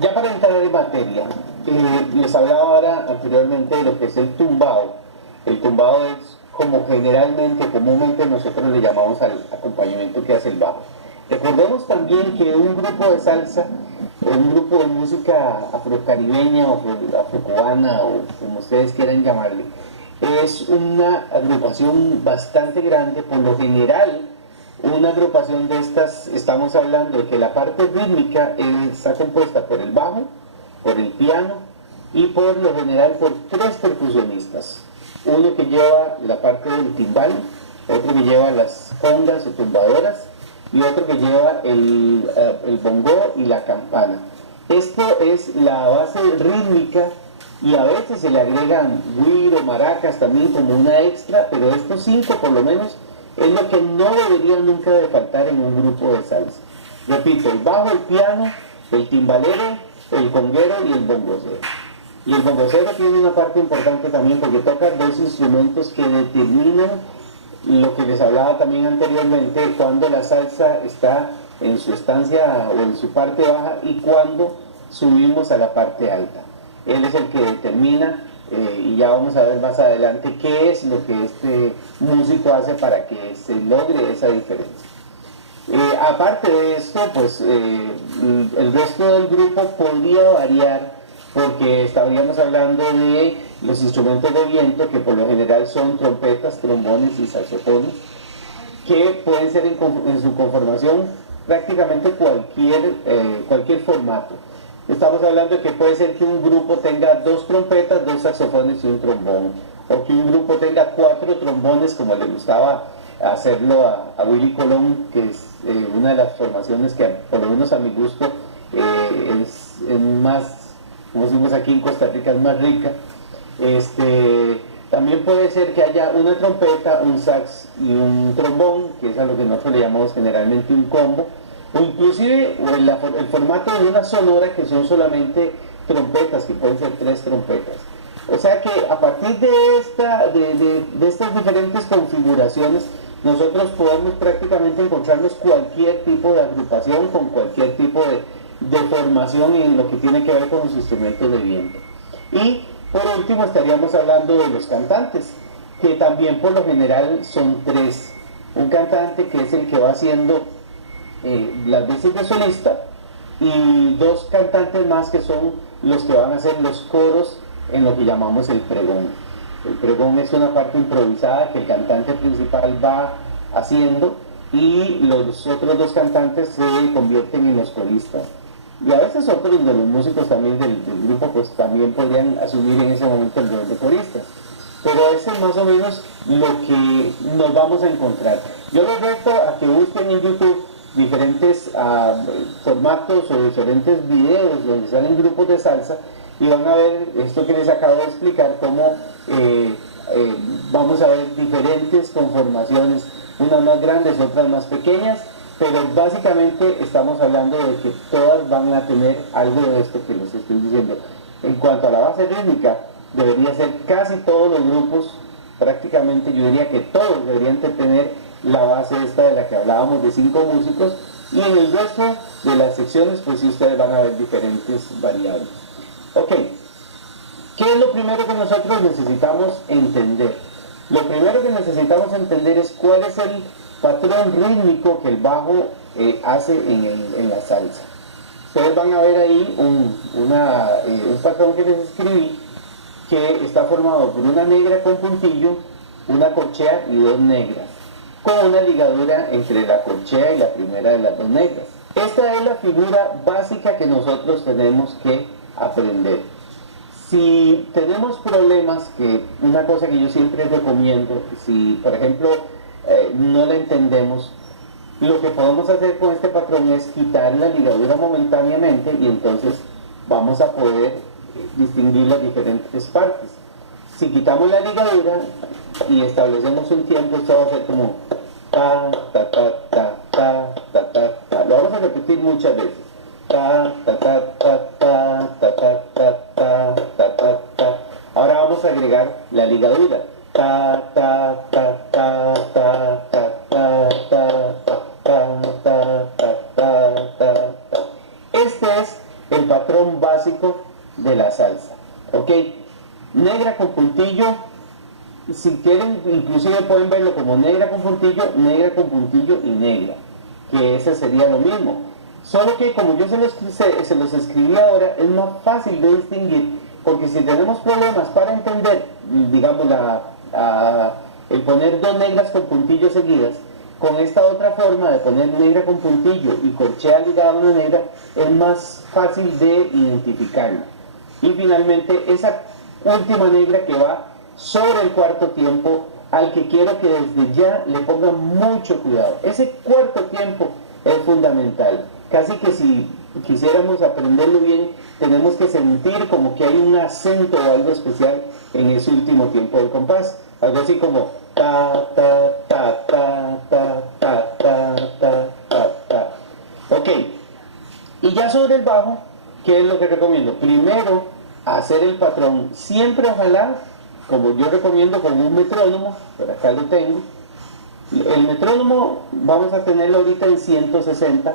Ya para entrar en materia, les hablaba ahora anteriormente de lo que es el tumbado. El tumbado es como generalmente, comúnmente nosotros le llamamos al acompañamiento que hace el bajo. Recordemos también que un grupo de salsa, o un grupo de música afrocaribeña o afrocubana, o como ustedes quieran llamarle, es una agrupación bastante grande. Por lo general, una agrupación de estas, estamos hablando de que la parte rítmica está compuesta por el bajo, por el piano y por lo general por tres percusionistas. Uno que lleva la parte del timbal, otro que lleva las congas o tumbadoras y otro que lleva el bongo y la campana. Esto es la base rítmica y a veces se le agregan güiro, maracas también como una extra, pero estos cinco por lo menos es lo que no debería nunca de faltar en un grupo de salsa. Repito, el bajo, el piano, el timbalero, el conguero y el bongocero. Y el bongocero tiene una parte importante también porque toca dos instrumentos que determinan lo que les hablaba también anteriormente, cuando la salsa está en su estancia o en su parte baja y cuando subimos a la parte alta. Él es el que determina y ya vamos a ver más adelante qué es lo que este músico hace para que se logre esa diferencia. Aparte de esto, pues el resto del grupo podría variar porque estaríamos hablando de los instrumentos de viento que por lo general son trompetas, trombones y saxofones, que pueden ser en su conformación prácticamente cualquier formato. Estamos hablando de que puede ser que un grupo tenga dos trompetas, dos saxofones y un trombón, o que un grupo tenga cuatro trombones, como le gustaba hacerlo a Willy Colón, que es una de las formaciones que, por lo menos a mi gusto, es más, como decimos aquí en Costa Rica, es más rica. También puede ser que haya una trompeta, un sax y un trombón, que es a lo que nosotros le llamamos generalmente un combo, o inclusive el formato de una sonora, que son solamente trompetas, que pueden ser tres trompetas. O sea que a partir de estas diferentes configuraciones, nosotros podemos prácticamente encontrarnos cualquier tipo de agrupación con cualquier tipo de formación en lo que tiene que ver con los instrumentos de viento. Y por último estaríamos hablando de los cantantes, que también por lo general son tres. Un cantante que es el que va haciendo las veces de solista y dos cantantes más que son los que van a hacer los coros en lo que llamamos el pregón. El pregón es una parte improvisada que el cantante principal va haciendo y los otros dos cantantes se convierten en los coristas. Y a veces otros de los músicos también del grupo pues también podrían asumir en ese momento el rol de coristas. Pero eso es más o menos lo que nos vamos a encontrar. Yo les reto a que busquen en YouTube diferentes formatos o diferentes videos donde salen grupos de salsa y van a ver esto que les acabo de explicar, cómo vamos a ver diferentes conformaciones, unas más grandes, otras más pequeñas, pero básicamente estamos hablando de que todas van a tener algo de esto que les estoy diciendo. En cuanto a la base rítmica, debería ser casi todos los grupos, prácticamente yo diría que todos deberían tener la base esta de la que hablábamos de 5 músicos, y en el resto de las secciones pues sí ustedes van a ver diferentes variables. Ok, ¿qué es lo primero que nosotros necesitamos entender? Lo primero que necesitamos entender es cuál es el patrón rítmico que el bajo hace en la salsa. Ustedes van a ver ahí un patrón que les escribí, que está formado por una negra con puntillo, una corchea y dos negras, con una ligadura entre la corchea y la primera de las dos negras. Esta es la figura básica que nosotros tenemos que aprender. Si tenemos problemas, que una cosa que yo siempre recomiendo, si por ejemplo no la entendemos, lo que podemos hacer con este patrón es quitar la ligadura momentáneamente y entonces vamos a poder distinguir las diferentes partes. Si quitamos la ligadura y establecemos un tiempo, esto va a ser como ta, ta, ta, ta, ta, ta, ta, ta. Lo vamos a repetir muchas veces. Ta, ta, ta, ta, ta, ta, ta, ta, ta, ta, ta, ta. Ahora vamos a agregar la ligadura. Ta, ta, ta, ta, ta, ta, ta, ta, ta, ta, ta, ta, ta, ta, ta. Este es el patrón básico de la salsa. ¿Ok? Negra con puntillo, si quieren, inclusive pueden verlo como negra con puntillo y negra, que ese sería lo mismo. Solo que como yo se los escribí ahora, es más fácil de distinguir, porque si tenemos problemas para entender, digamos, el poner dos negras con puntillo seguidas, con esta otra forma de poner negra con puntillo y corchea ligada a una negra, es más fácil de identificarlo. Y finalmente, esa última negra que va sobre el cuarto tiempo, al que quiero que desde ya le pongan mucho cuidado. Ese cuarto tiempo es fundamental. Casi que si quisiéramos aprenderlo bien, tenemos que sentir como que hay un acento o algo especial en ese último tiempo del compás. Algo así como ta, ta, ta, ta, ta, ta, ta, ta, ta, ta. Ok. Y ya sobre el bajo, ¿qué es lo que recomiendo? Primero, hacer el patrón. Siempre, ojalá, como yo recomiendo, con un metrónomo. Por acá lo tengo. El metrónomo vamos a tenerlo ahorita en 160.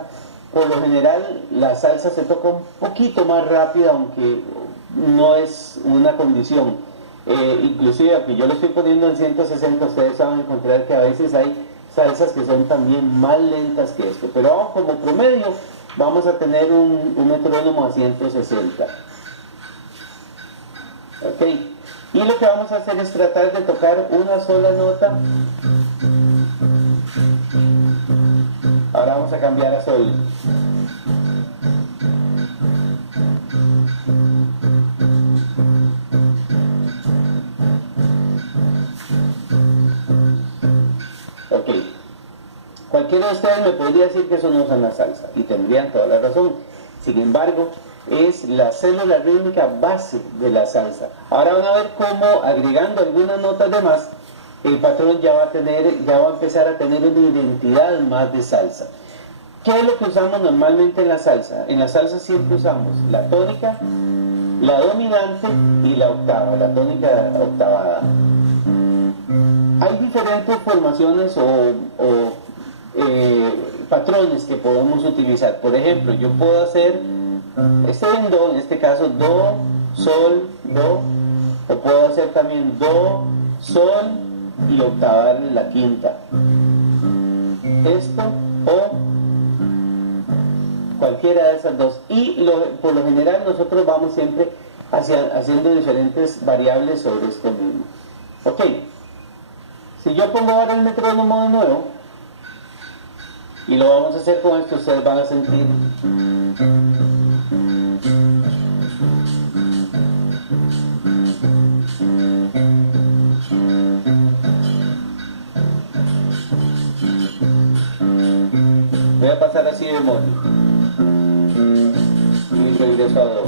Por lo general la salsa se toca un poquito más rápida, aunque no es una condición. Inclusive aquí yo lo estoy poniendo en 160, ustedes saben encontrar que a veces hay salsas que son también más lentas que esto. Pero como promedio vamos a tener un metrónomo a 160. Ok. Y lo que vamos a hacer es tratar de tocar una sola nota. Ahora vamos a cambiar a sol. Ok. Cualquiera de ustedes me podría decir que eso no es una salsa, y tendrían toda la razón. Sin embargo, es la célula rítmica base de la salsa. Ahora van a ver cómo, agregando algunas notas de más, el patrón ya va a empezar a tener una identidad más de salsa. ¿Qué es lo que usamos normalmente en la salsa? En la salsa siempre usamos la tónica, la dominante y la octava, la tónica octavada. Hay diferentes formaciones o patrones que podemos utilizar. Por ejemplo, yo puedo hacer en do, en este caso do, sol, do, o puedo hacer también do, sol y octavar la quinta. Esto o cualquiera de esas dos. Y por lo general nosotros vamos siempre haciendo diferentes variables sobre esto mismo. Ok. Si yo pongo ahora el metrónomo de nuevo, y lo vamos a hacer con esto, ustedes van a sentir. Voy a pasar así de bemol. Y regreso a do.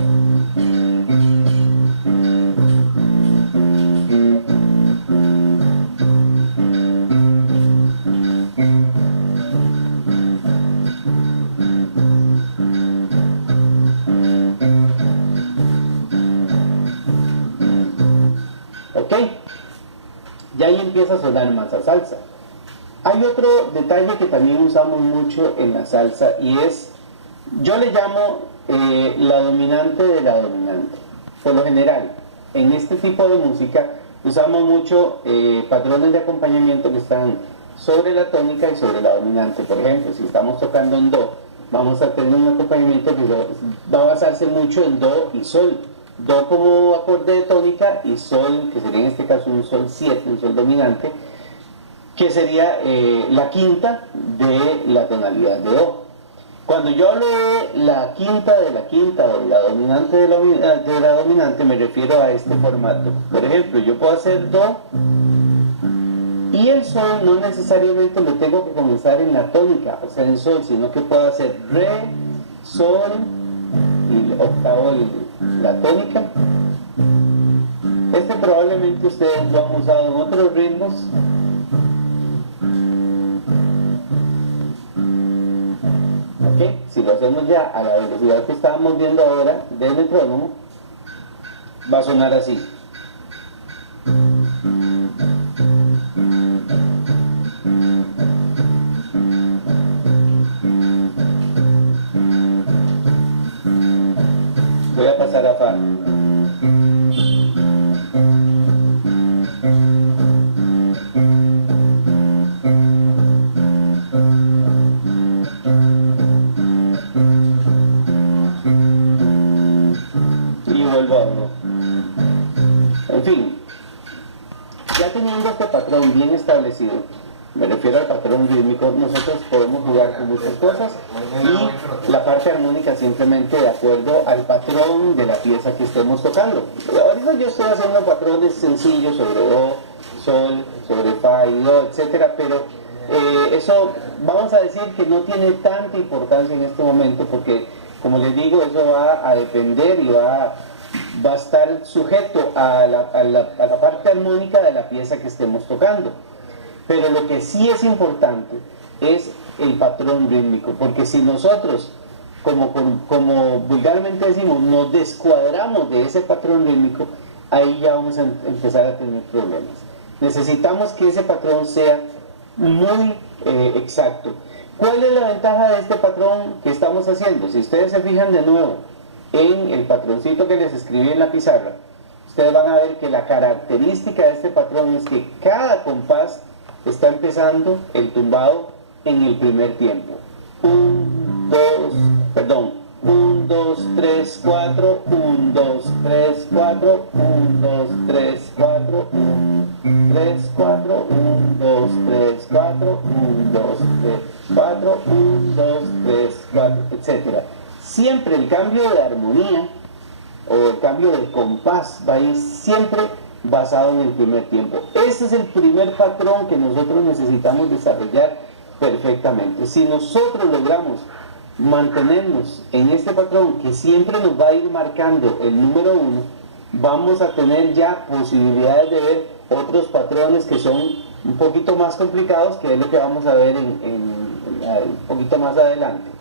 ¿Ok? Ya ahí empieza a sonar más a salsa. Hay otro detalle que también usamos mucho en la salsa y es, yo le llamo la dominante de la dominante. Por lo general, en este tipo de música usamos mucho patrones de acompañamiento que están sobre la tónica y sobre la dominante. Por ejemplo, si estamos tocando en do, vamos a tener un acompañamiento que va a basarse mucho en do y sol. Do como acorde de tónica y sol, que sería en este caso un sol 7, un sol dominante, que sería la quinta de la tonalidad de do. Cuando yo hablo de la quinta o la dominante de la dominante, me refiero a este formato. Por ejemplo, yo puedo hacer do y el sol no necesariamente lo tengo que comenzar en la tónica, o sea en sol, sino que puedo hacer re, sol y octavo la tónica. Este probablemente ustedes lo han usado en otros ritmos. ¿Okay? Si lo hacemos ya a la velocidad que estábamos viendo ahora del metrónomo, va a sonar así. Voy a pasar a fa. Y vuelvo a do. En fin, ya teniendo este patrón bien establecido, me refiero al patrón rítmico, nosotros podemos jugar con muchas cosas y la parte armónica simplemente de acuerdo al patrón de la pieza que estemos tocando. Ahorita yo estoy haciendo patrones sencillos sobre do, sol, sobre fa y do, etcétera, pero eso vamos a decir que no tiene tanta importancia en este momento porque, como les digo, eso va a depender y va a estar sujeto a la parte armónica de la pieza que estemos tocando. Pero lo que sí es importante es el patrón rítmico, porque si nosotros, como vulgarmente decimos, nos descuadramos de ese patrón rítmico, ahí ya vamos a empezar a tener problemas. Necesitamos que ese patrón sea muy exacto. ¿Cuál es la ventaja de este patrón que estamos haciendo? Si ustedes se fijan de nuevo en el patroncito que les escribí en la pizarra, ustedes van a ver que la característica de este patrón es que cada compás está empezando el tumbado en el primer tiempo. 1, 2, 3, 4, 1, 2, 3, 4, 1, 2, 3, 4, 1, 3, 4, 1, 2, 3, 4, 1, 2, 3, 4, 1, 2, 3, 4, etc. Siempre el cambio de armonía o el cambio de compás va a ir siempre basado en el primer tiempo. Ese es el primer patrón que nosotros necesitamos desarrollar perfectamente. Si nosotros logramos mantenernos en este patrón que siempre nos va a ir marcando el número 1, vamos a tener ya posibilidades de ver otros patrones que son un poquito más complicados, que es lo que vamos a ver un poquito más adelante.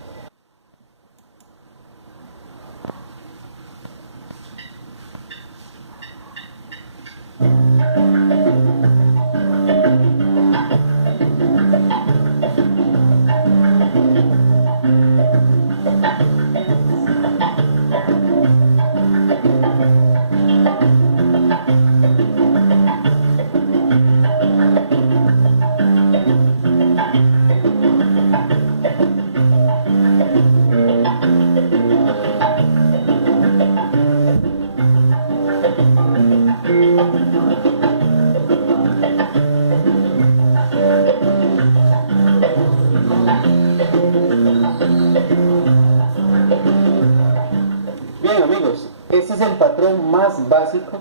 Bien amigos, este es el patrón más básico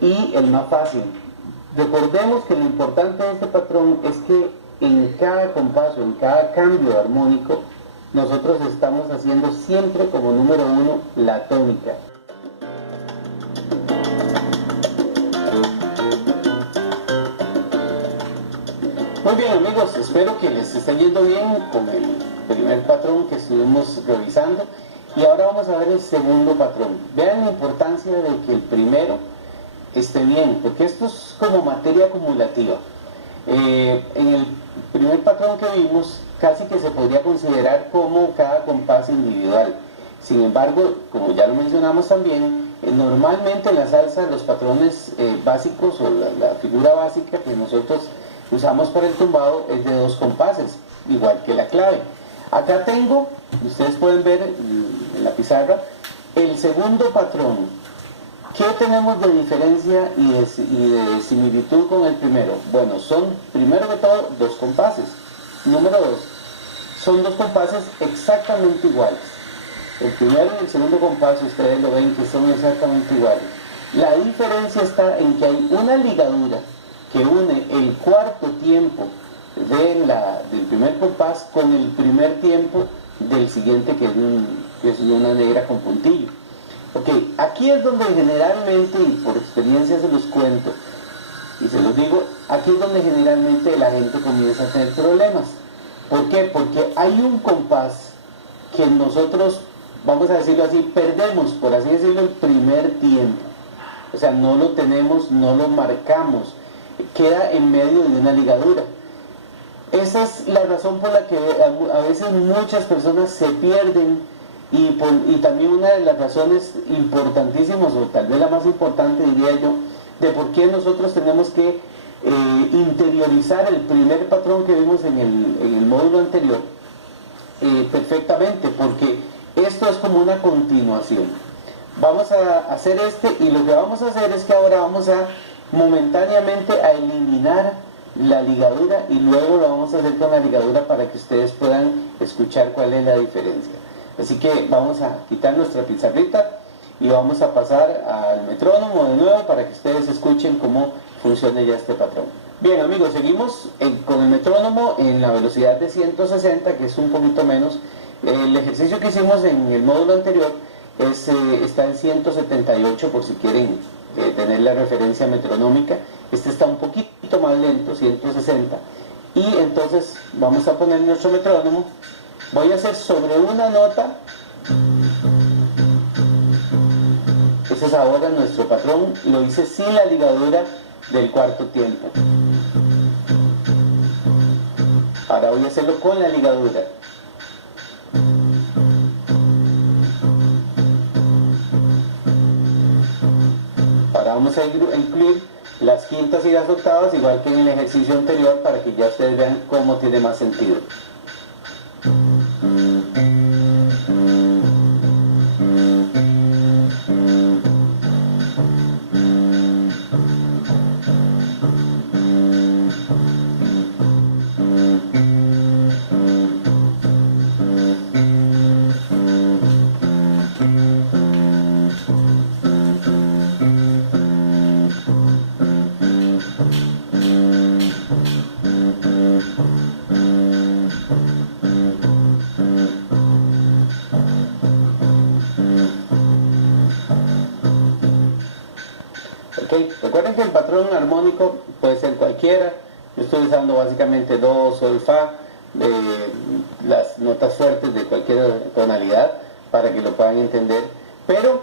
y el más fácil. Recordemos que lo importante de este patrón es que en cada compás o en cada cambio armónico nosotros estamos haciendo siempre como número 1 la tónica. Muy bien amigos, espero que les esté yendo bien con el primer patrón que estuvimos revisando. Y ahora vamos a ver el segundo patrón. Vean la importancia de que el primero esté bien, porque esto es como materia acumulativa. En el primer patrón que vimos, casi que se podría considerar como cada compás individual. Sin embargo, como ya lo mencionamos también, normalmente en la salsa los patrones básicos o la figura básica que nosotros usamos para el tumbado es de 2 compases, igual que la clave. Acá tengo, ustedes pueden ver en la pizarra, el segundo patrón. ¿Qué tenemos de diferencia y de similitud con el primero? Bueno, son, primero que todo, 2 compases. Número 2, son 2 compases exactamente iguales. El primero y el segundo compás, ustedes lo ven que son exactamente iguales. La diferencia está en que hay una ligadura que une el cuarto tiempo del primer compás con el primer tiempo del siguiente, que es una negra con puntillo. Ok, aquí es donde generalmente, y por experiencia se los cuento y se los digo, aquí es donde generalmente la gente comienza a tener problemas. ¿Por qué? Porque hay un compás que nosotros, vamos a decirlo así, perdemos, por así decirlo, el primer tiempo. O sea, no lo tenemos, no lo marcamos, queda en medio de una ligadura. Esa es la razón por la que a veces muchas personas se pierden y también una de las razones importantísimas, o tal vez la más importante diría yo, de por qué nosotros tenemos que interiorizar el primer patrón que vimos en el módulo anterior perfectamente, porque esto es como una continuación. Vamos a hacer y lo que vamos a hacer es que ahora vamos a momentáneamente a eliminar la ligadura y luego lo vamos a hacer con la ligadura para que ustedes puedan escuchar cuál es la diferencia. Así que vamos a quitar nuestra pizarrita y vamos a pasar al metrónomo de nuevo para que ustedes escuchen cómo funciona ya este patrón. Bien amigos, seguimos con el metrónomo en la velocidad de 160, que es un poquito menos. El ejercicio que hicimos en el módulo anterior está en 178 por si quieren tener la referencia metronómica. Este está un poquito más lento, 160. Y entonces vamos a poner nuestro metrónomo. Voy a hacer sobre una nota. Ese es ahora nuestro patrón. Lo hice sin la ligadura del cuarto tiempo. Ahora voy a hacerlo con la ligadura. Ahora vamos a incluir las quintas y las octavas, igual que en el ejercicio anterior, para que ya ustedes vean cómo tiene más sentido. Recuerden que el patrón armónico puede ser cualquiera. Yo estoy usando básicamente do, sol, fa, las notas fuertes de cualquier tonalidad para que lo puedan entender. Pero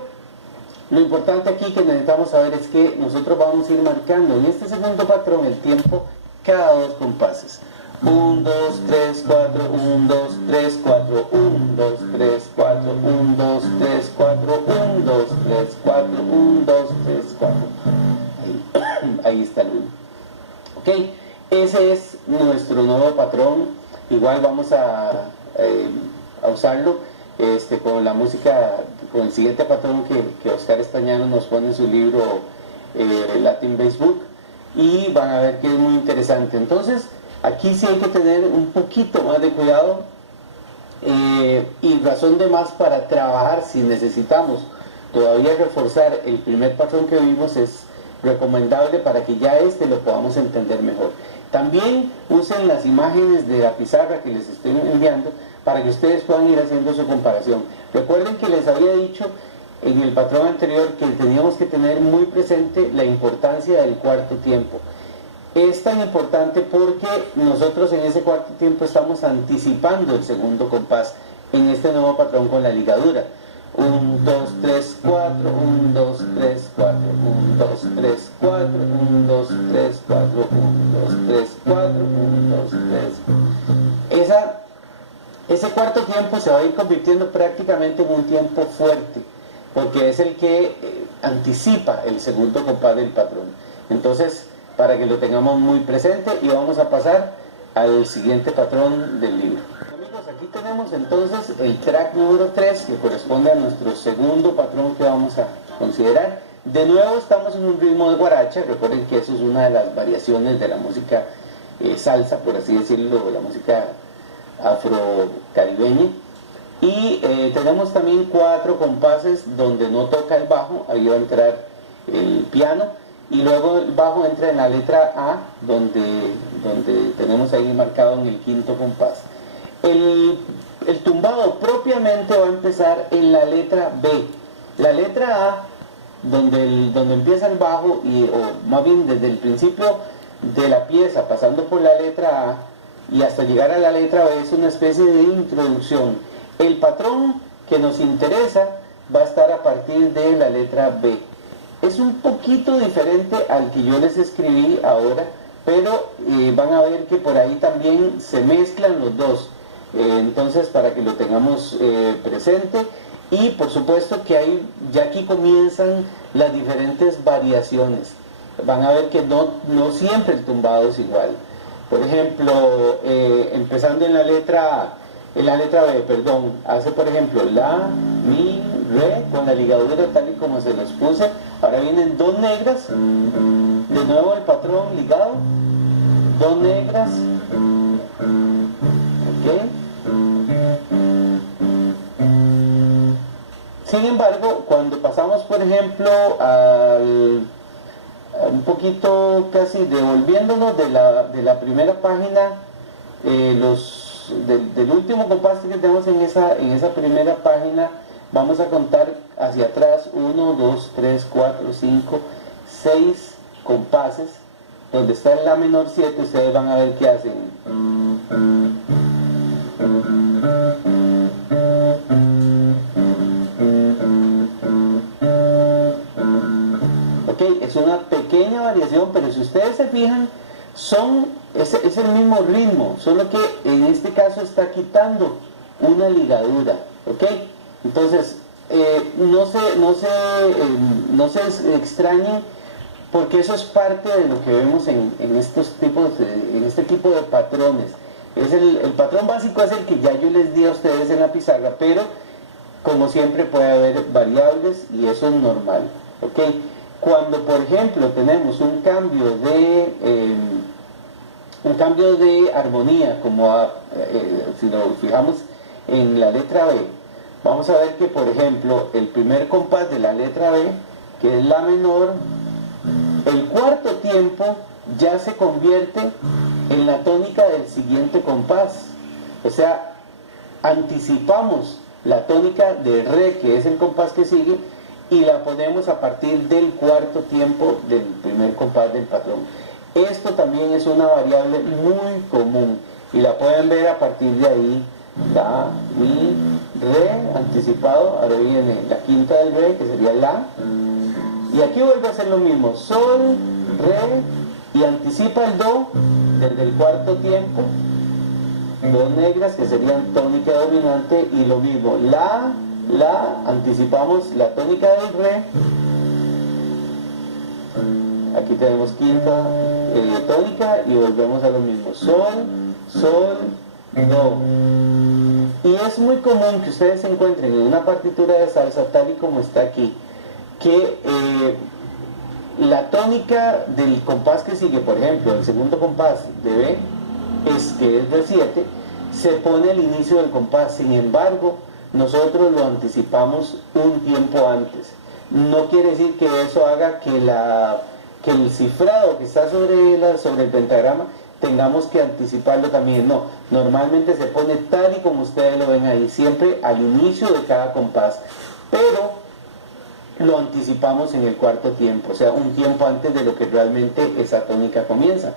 lo importante aquí que necesitamos saber es que nosotros vamos a ir marcando en este segundo patrón el tiempo cada dos compases. 1, 2, 3, 4, 1, 2, 3, 4, 1, 2, 3, 4, 1, 2, 3, 4, 1, 2, 3, 4, 1, 2, 3, 4. Ahí está el 1. Ok, ese es nuestro nuevo patrón. Igual vamos a usarlo con la música, con el siguiente patrón que Oscar Estañano nos pone en su libro Latin Bass Book, y van a ver que es muy interesante. Entonces aquí sí hay que tener un poquito más de cuidado y razón de más para trabajar. Si necesitamos todavía reforzar el primer patrón que vimos, es recomendable para que ya lo podamos entender mejor. También usen las imágenes de la pizarra que les estoy enviando para que ustedes puedan ir haciendo su comparación. Recuerden que les había dicho en el patrón anterior que teníamos que tener muy presente la importancia del cuarto tiempo. Es tan importante porque nosotros en ese cuarto tiempo estamos anticipando el segundo compás en este nuevo patrón con la ligadura. 1, 2, 3, 4, 1, 2, 3, 4, 1, 2, 3, 4, 1, 2, 3, 4, 1, 2, 3, 4, 1, 2, 3. Ese cuarto tiempo se va a ir convirtiendo prácticamente en un tiempo fuerte, porque es el que anticipa el segundo compás del patrón. Entonces, para que lo tengamos muy presente, y vamos a pasar al siguiente patrón del libro. Amigos, aquí tenemos entonces el track número 3, que corresponde a nuestro segundo patrón que vamos a considerar. De nuevo estamos en un ritmo de guaracha. Recuerden que eso es una de las variaciones de la música salsa, por así decirlo, la música afro-caribeña. Y tenemos también 4 compases donde no toca el bajo. Ahí va a entrar el piano, y luego el bajo entra en la letra A, donde tenemos ahí marcado en el quinto compás. El tumbado propiamente va a empezar en la letra B. La letra A, donde empieza el bajo, o más bien desde el principio de la pieza, pasando por la letra A y hasta llegar a la letra B, es una especie de introducción. El patrón que nos interesa va a estar a partir de la letra B. Es un poquito diferente al que yo les escribí ahora, pero van a ver que por ahí también se mezclan los dos. Entonces, para que lo tengamos presente. Y por supuesto que hay, ya aquí comienzan las diferentes variaciones. Van a ver que no siempre el tumbado es igual. Por ejemplo, empezando en la letra B, perdón, hace por ejemplo la, mi, re, con la ligadura tal y como se los puse. Ahora vienen dos negras, de nuevo el patrón ligado, dos negras, ok. Sin embargo, cuando pasamos por ejemplo un poquito casi devolviéndonos de la primera página, del último compás que tenemos en esa primera página, vamos a contar hacia atrás 1, 2, 3, 4, 5, 6 compases. Donde está el La menor 7, ustedes van a ver que hacen. Ok, es una pequeña variación, pero si ustedes se fijan, es el mismo ritmo, solo que en este caso está quitando una ligadura, ¿ok? Entonces, no se extrañen, porque eso es parte de lo que vemos en este tipo de patrones. El patrón básico es el que ya yo les di a ustedes en la pizarra, pero como siempre puede haber variables y eso es normal, ¿ok? Cuando por ejemplo tenemos un cambio de armonía, como si lo fijamos en la letra B, vamos a ver que por ejemplo el primer compás de la letra B, que es La menor, el cuarto tiempo ya se convierte en la tónica del siguiente compás. O sea, anticipamos la tónica de Re, que es el compás que sigue, y la ponemos a partir del cuarto tiempo del primer compás del patrón. Esto también es una variable muy común y la pueden ver a partir de ahí. La, mi, re, anticipado. Ahora viene la quinta del re, que sería la. Y aquí vuelve a ser lo mismo, sol, re, y anticipa el do desde el cuarto tiempo, dos negras que serían tónica dominante, y lo mismo, la, anticipamos la tónica del re, aquí tenemos quinta tónica y volvemos a lo mismo, sol, do. Y es muy común que ustedes se encuentren en una partitura de salsa tal y como está aquí, que la tónica del compás que sigue, por ejemplo, el segundo compás de B, que es de 7, se pone al inicio del compás. Sin embargo, nosotros lo anticipamos un tiempo antes. No quiere decir que eso haga que el cifrado que está sobre el pentagrama tengamos que anticiparlo también. No, normalmente se pone tal y como ustedes lo ven ahí, siempre al inicio de cada compás, pero lo anticipamos en el cuarto tiempo, o sea, un tiempo antes de lo que realmente esa tónica comienza.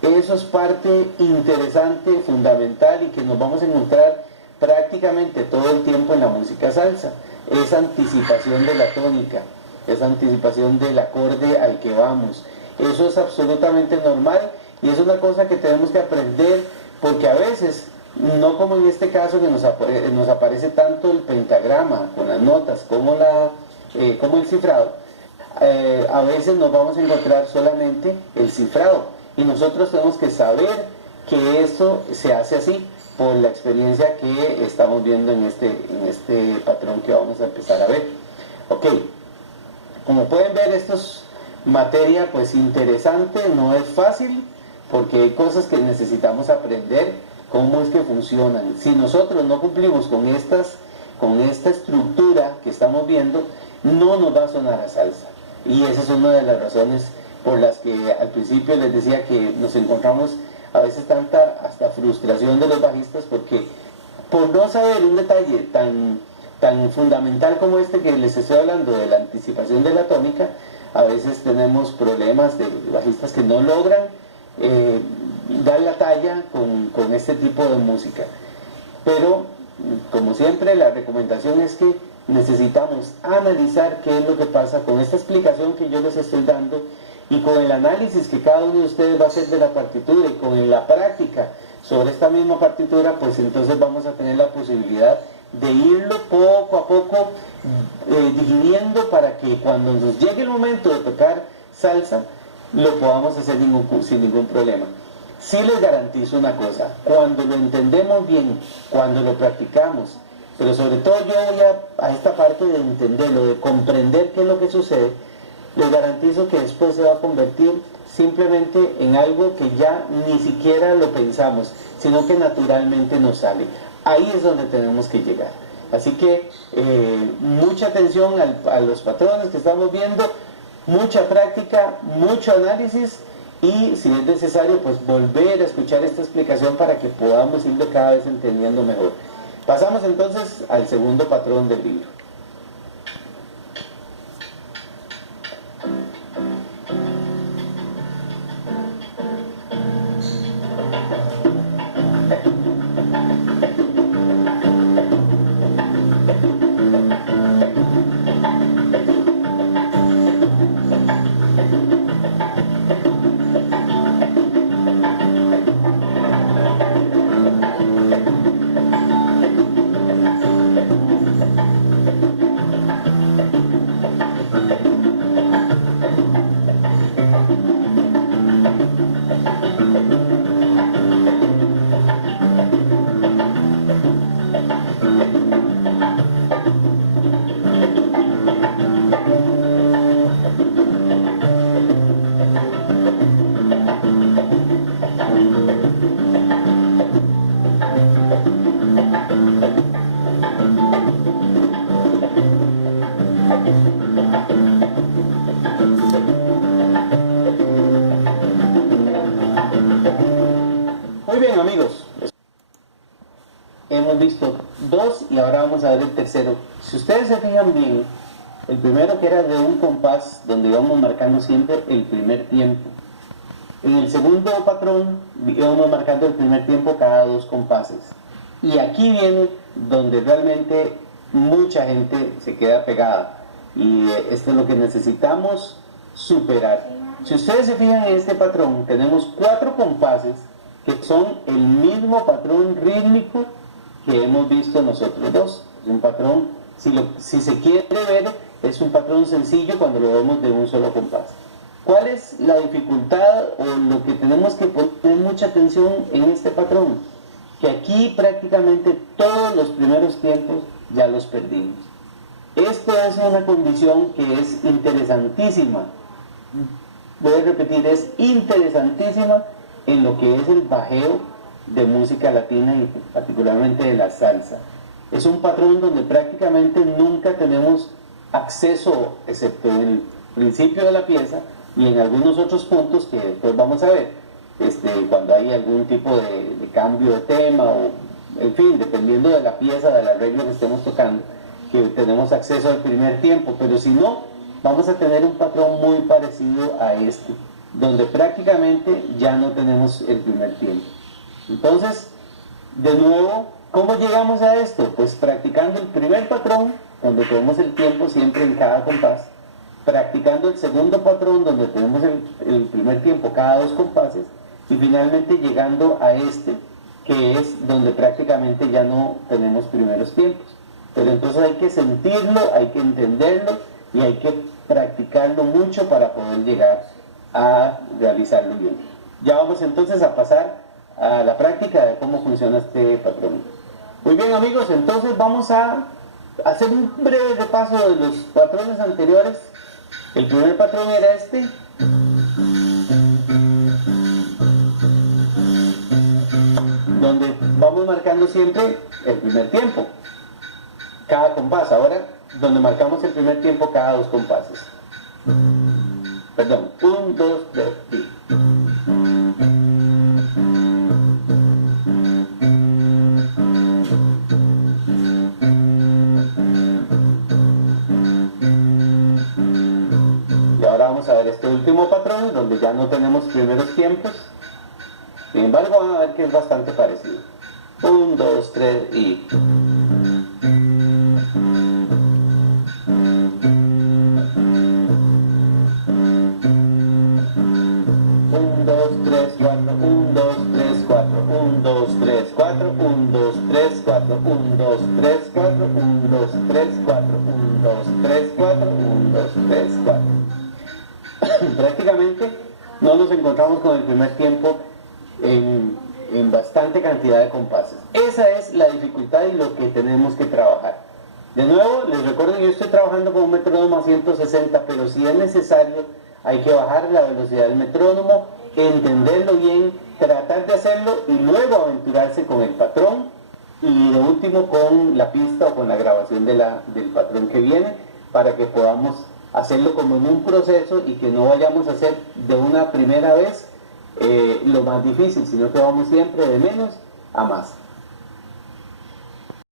Eso es parte interesante, fundamental, y que nos vamos a encontrar prácticamente todo el tiempo en la música salsa. Esa anticipación de la tónica, esa anticipación del acorde al que vamos. Eso es absolutamente normal y es una cosa que tenemos que aprender, porque a veces, no como en este caso que nos aparece tanto el pentagrama con las notas como el cifrado, a veces nos vamos a encontrar solamente el cifrado y nosotros tenemos que saber que esto se hace así por la experiencia que estamos viendo en este patrón que vamos a empezar a ver. Ok, como pueden ver, esto es materia pues interesante, no es fácil porque hay cosas que necesitamos aprender, cómo es que funcionan. Si nosotros no cumplimos con esta estructura que estamos viendo, no nos va a sonar a salsa. Y esa es una de las razones por las que al principio les decía que nos encontramos a veces tanta hasta frustración de los bajistas, porque por no saber un detalle tan fundamental como este que les estoy hablando de la anticipación de la tónica, a veces tenemos problemas de bajistas que no logran dar la talla con este tipo de música. Pero como siempre, la recomendación es que necesitamos analizar qué es lo que pasa con esta explicación que yo les estoy dando y con el análisis que cada uno de ustedes va a hacer de la partitura y con la práctica sobre esta misma partitura, pues entonces vamos a tener la posibilidad de irlo poco a poco dividiendo para que cuando nos llegue el momento de tocar salsa, lo podamos hacer sin ningún problema. Sí les garantizo una cosa, cuando lo entendemos bien, cuando lo practicamos, pero sobre todo yo voy a esta parte de entenderlo, de comprender qué es lo que sucede, les garantizo que después se va a convertir simplemente en algo que ya ni siquiera lo pensamos, sino que naturalmente nos sale. Ahí es donde tenemos que llegar. Así que mucha atención a los patrones que estamos viendo, mucha práctica, mucho análisis y si es necesario pues volver a escuchar esta explicación para que podamos irlo cada vez entendiendo mejor. Pasamos entonces al segundo patrón del libro. Muy bien amigos, hemos visto dos y ahora vamos a ver el tercero. Si ustedes se fijan bien, el primero que era de un compás donde íbamos marcando siempre el primer tiempo. En el segundo patrón íbamos marcando el primer tiempo cada 2 compases. Y aquí viene donde realmente mucha gente se queda pegada. Y esto es lo que necesitamos superar. Si ustedes se fijan en este patrón, tenemos 4 compases que son el mismo patrón rítmico que hemos visto nosotros dos. Es un patrón, si se quiere ver, es un patrón sencillo cuando lo vemos de un solo compás. ¿Cuál es la dificultad o lo que tenemos que poner mucha atención en este patrón? Que aquí prácticamente todos los primeros tiempos ya los perdimos. Esto es una condición que es interesantísima. Voy a repetir, es interesantísima en lo que es el bajeo de música latina y particularmente de la salsa. Es un patrón donde prácticamente nunca tenemos acceso, excepto en el principio de la pieza y en algunos otros puntos que después vamos a ver, cuando hay algún tipo de cambio de tema o, en fin, dependiendo de la pieza, del arreglo que estemos tocando, que tenemos acceso al primer tiempo, pero si no, vamos a tener un patrón muy parecido a este, donde prácticamente ya no tenemos el primer tiempo. Entonces, de nuevo, ¿cómo llegamos a esto? Pues practicando el primer patrón, donde tenemos el tiempo siempre en cada compás, practicando el segundo patrón, donde tenemos el primer tiempo cada 2 compases, y finalmente llegando a este, que es donde prácticamente ya no tenemos primeros tiempos. Pero entonces hay que sentirlo, hay que entenderlo, y hay que practicarlo mucho para poder llegar a realizarlo bien. Ya vamos entonces a pasar a la práctica de cómo funciona este patrón. Muy bien amigos, entonces vamos a hacer un breve repaso de los patrones anteriores. El primer patrón era este, donde vamos marcando siempre el primer tiempo, cada compás. Ahora, donde marcamos el primer tiempo cada 2 compases. Perdón, 1, 2, 3, y. Y ahora vamos a ver este último patrón, donde ya no tenemos primeros tiempos. Sin embargo, van a ver que es bastante parecido. 1, 2, 3, y. 1, 2, 3, 4, 1, 2, 3, 4, 1, 2, 1, 2, 3, 4, 1, 2, 3, 4, 1, 2, 3, 4, 1, 2, 3, 4. Prácticamente no nos encontramos con el primer tiempo en bastante cantidad de compases. Esa es la dificultad y lo que tenemos que trabajar. De nuevo, les recuerdo que yo estoy trabajando con un metrónomo a 160, pero si es necesario, hay que bajar la velocidad del metrónomo, entenderlo bien, tratar de hacerlo y luego aventurarse con el patrón y de último con la pista o con la grabación del patrón que viene, para que podamos hacerlo como en un proceso y que no vayamos a hacer de una primera vez lo más difícil, sino que vamos siempre de menos a más.